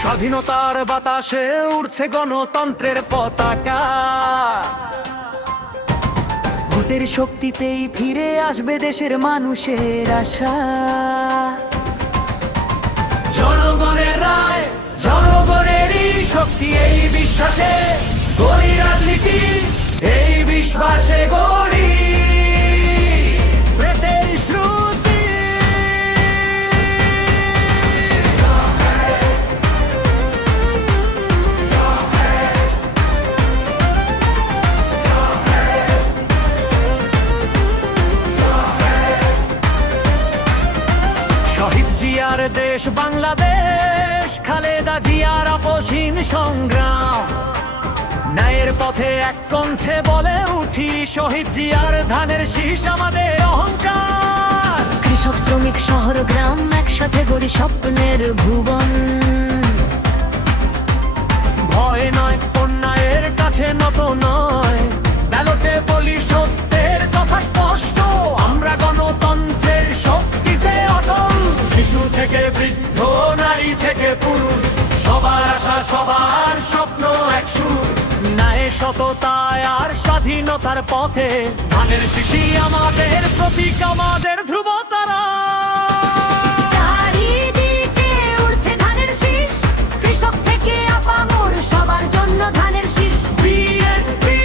স্বাধীনতার বাতাসে উড়ছে গণতন্ত্রের পতাকা। ভোটের শক্তিতেই ফিরে আসবে দেশের মানুষের আশা। জনগণের রায়, জনগণেরই শক্তি, এই বিশ্বাসে গড়ি রাজনীতি, এই বিশ্বাসে গড়ি প্রেতের শ্রুতি। শহীদ জিয়ার দেশ বাংলাদেশ, খালেদা জিয়ার আপসহীন সংগ্রাম, ন্যায়ের পথে এক কণ্ঠে বলে উঠি, শহীদ জিয়ার ধানের শীষ আমাদের অহংকার। কৃষক শ্রমিক শহর গ্রাম একসাথে গড়ি স্বপ্নের ভুবন। ভয় নয়, অন্যায়ের কাছে নত নয়, ব্যালটে বলি সত্যের কথা স্পষ্ট, আমরা গণতন্ত্রের শক্তিতে অটল। শিশু থেকে বৃদ্ধ, নারী থেকে পুরুষ, সবার আশা সবার স্বপ্ন এক সুর। ন্যায়, সততায় আর স্বাধীনতার পথে ধানের শীষই আমাদের প্রতীক, আমাদের ধ্রুবতারা। চারিদিকে উড়ছে ধানের শীষ, কৃষক থেকে আপামর সবার জন্য ধানের শীষ। বিএনপি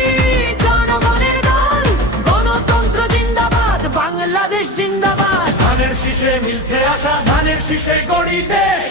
জনগণের দল, গণতন্ত্র জিন্দাবাদ, বাংলাদেশ জিন্দাবাদ। ধানের শীষে মিলছে আশা, ধানের শীষে গড়ি দেশ।